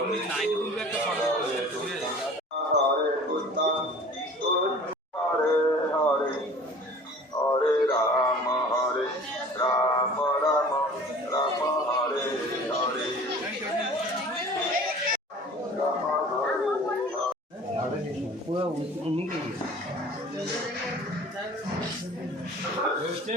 এমনি লাইট তুলবে একটা ফটো पूरा उन्हीं के लिए दोस्ते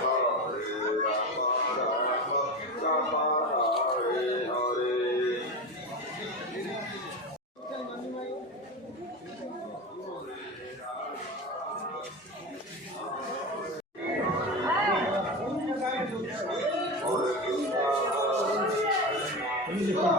music.